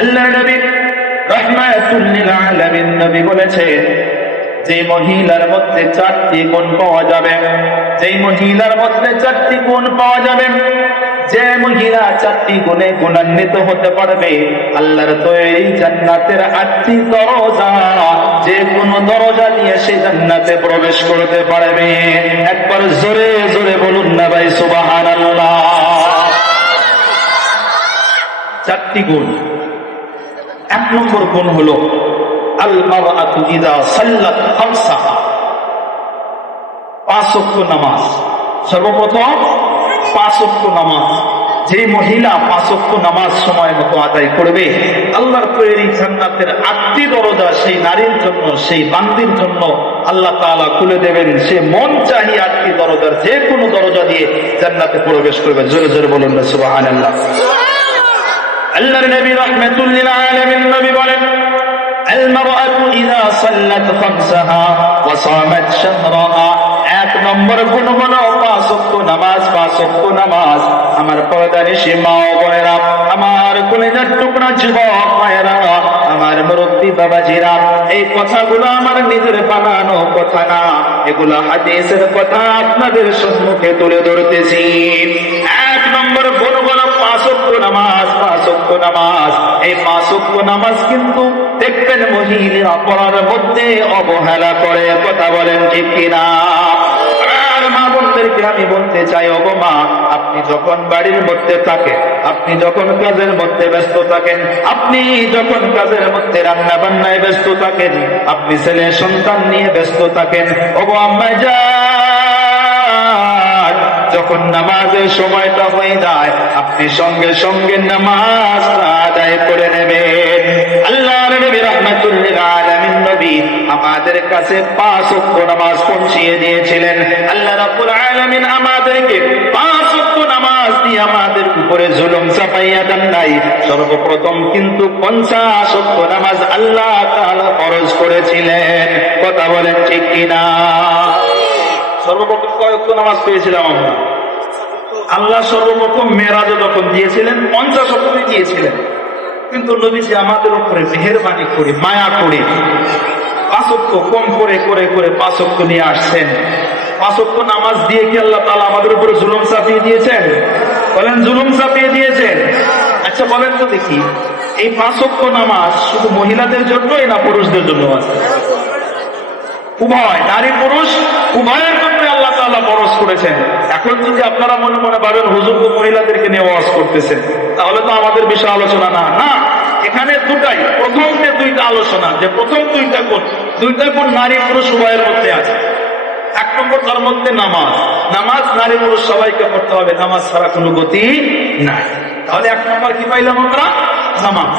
আল্লাহর নবী রাহমাতুল লিল আলামিন নবী বলেছেন, যে মহিলার মধ্যে 4টি গুণ পাওয়া যাবে, যেই মহিলার মধ্যে 4টি গুণ পাওয়া যাবে, যে মহিলা 4টি গুণে গুণান্বিত হতে পারবে, আল্লাহর তৈরি জান্নাতের 8টি দরজা, যে কোনো দরজা দিয়ে সে জান্নাতে প্রবেশ করতে পারবে। একবার জোরে জোরে বলুন না ভাই সুবহানাল্লাহ। 4টি গুণ। 1 নম্বর গুণ হলো আল মারআতু ইযা সাল্লাত খামসাহা, 5 ওয়াক্ত নামাজ। সর্বপ্রথম 5 ওয়াক্ত নামাজ। যে মহিলা 5 ওয়াক্ত নামাজ সময় মতো আদায় করবে, আল্লাহর তৈরি জান্নাতের 8টি দরজা সেই নারীর জন্য, সেই বান্দির জন্য আল্লাহ তাআলা খুলে দেবেন। সে মন চাহি 8টি দরজার যে কোনো দরজা দিয়ে জান্নাতে প্রবেশ করবে। জোরে জোরে বলুন না সুবহানাল্লাহ। আল্লাহর নবী রাহমাতুল লিল আলামিন নবী বলেন, আল মারআতু ইযা সাল্লাত খামসাহা ওয়া সামাত শাহরাহা। 1 নম্বর গুণ হলো 5 ওয়াক্ত নামাজ। 5 ওয়াক্ত নামাজ। আমার পর্দানিশী মা ও বোনেরা, আমার কলিজার টুকরা যুবক ভাইয়েরা, আমার মুরব্বী বাবাজিরা, এই কথাগুলো আমার নিজের বানানো কথা না, এগুলো হাদিসের কথা আপনাদের সম্মুখে তুলে ধরতেছি। 1 নম্বর গুণ হলো 5 ওয়াক্ত নামাজ। 5 ওয়াক্ত নামাজ। এই 5 ওয়াক্ত নামাজ কিন্তু দেখবেন মহিলা পড়ার মধ্যে অবহেলা করে। কথা বলেন ঠিক কিনা? আর মা বোনদেরকে আমি বলতে চাই, ও গো মা, আপনি যখন বাড়ির মধ্যে থাকেন, আপনি যখন কাজের মধ্যে ব্যস্ত থাকেন, আপনি যখন কাজের মধ্যে রান্না বান্নায় ব্যস্ত থাকেন, আপনি ছেলে সন্তান নিয়ে ব্যস্ত থাকেন, ও গো আম্মা যান, যখন নামাজের সময়টা হয়ে যায়, আপনি সঙ্গে সঙ্গে নামাজ আদায় করে নেবেন। আল্লাহর নবী রাহমাতুল লিল আলামিন নবী আমাদের কাছে 5 ওয়াক্ত নামাজ পৌঁছিয়ে দিয়েছিলেন। আল্লাহ রাব্বুল আলামিন আমাদেরকে 5 ওয়াক্ত নামাজ দিয়ে আমাদের উপরে জুলুম চাপাইয়া দেন নাই। সর্বপ্রথম কিন্তু 50 ওয়াক্ত নামাজ আল্লাহ তাআলা ফরজ করেছিলেন। কথা বলেন ঠিক কিনা? সর্বপ্রথম কয় ওয়াক্ত নামাজ পেয়েছিলাম আমরা? আল্লাহ সর্বপ্রথম মেরাজে যখন দিয়েছিলেন 50 ওয়াক্তই দিয়েছিলেন। কিন্তু নবীজি আমাদের উপরে মেহেরবানি করে, মায়া করে 5 ওয়াক্ত কম করে করে করে 5 ওয়াক্ত নিয়ে আসছেন। 5 ওয়াক্ত নামাজ দিয়ে কি আল্লাহ তাআলা আমাদের উপরে জুলুম চাপিয়ে দিয়েছেন? বলেন, জুলুম চাপিয়ে দিয়েছেন? আচ্ছা বলেন তো দেখি, এই 5 ওয়াক্ত নামাজ শুধু মহিলাদের জন্যই না পুরুষদের জন্য আছে? উভয়, নারী পুরুষ উভয়ের ক্ষেত্রে আল্লাহ তাআলা ফরজ করেছেন। এখন যদি আপনারা মনে মনে ভাবেন হুজুর তো মহিলাদেরকে নিয়ে ওয়াজ করতেছেন, তাহলে তো আমাদের বিষয় আলোচনা না। না, এখানে দুটাই, প্রথমতে 2টা আলোচনা, যে প্রথম 2টা গুণ নারী পুরুষ উভয়ের মধ্যে আছে। 1 নম্বর তার মধ্যে নামাজ। নামাজ নারী পুরুষ সবাইকে পড়তে হবে, নামাজ ছাড়া কোনো গতি নাই। তাহলে 1 নম্বর কি পাইলাম আমরা? নামাজ।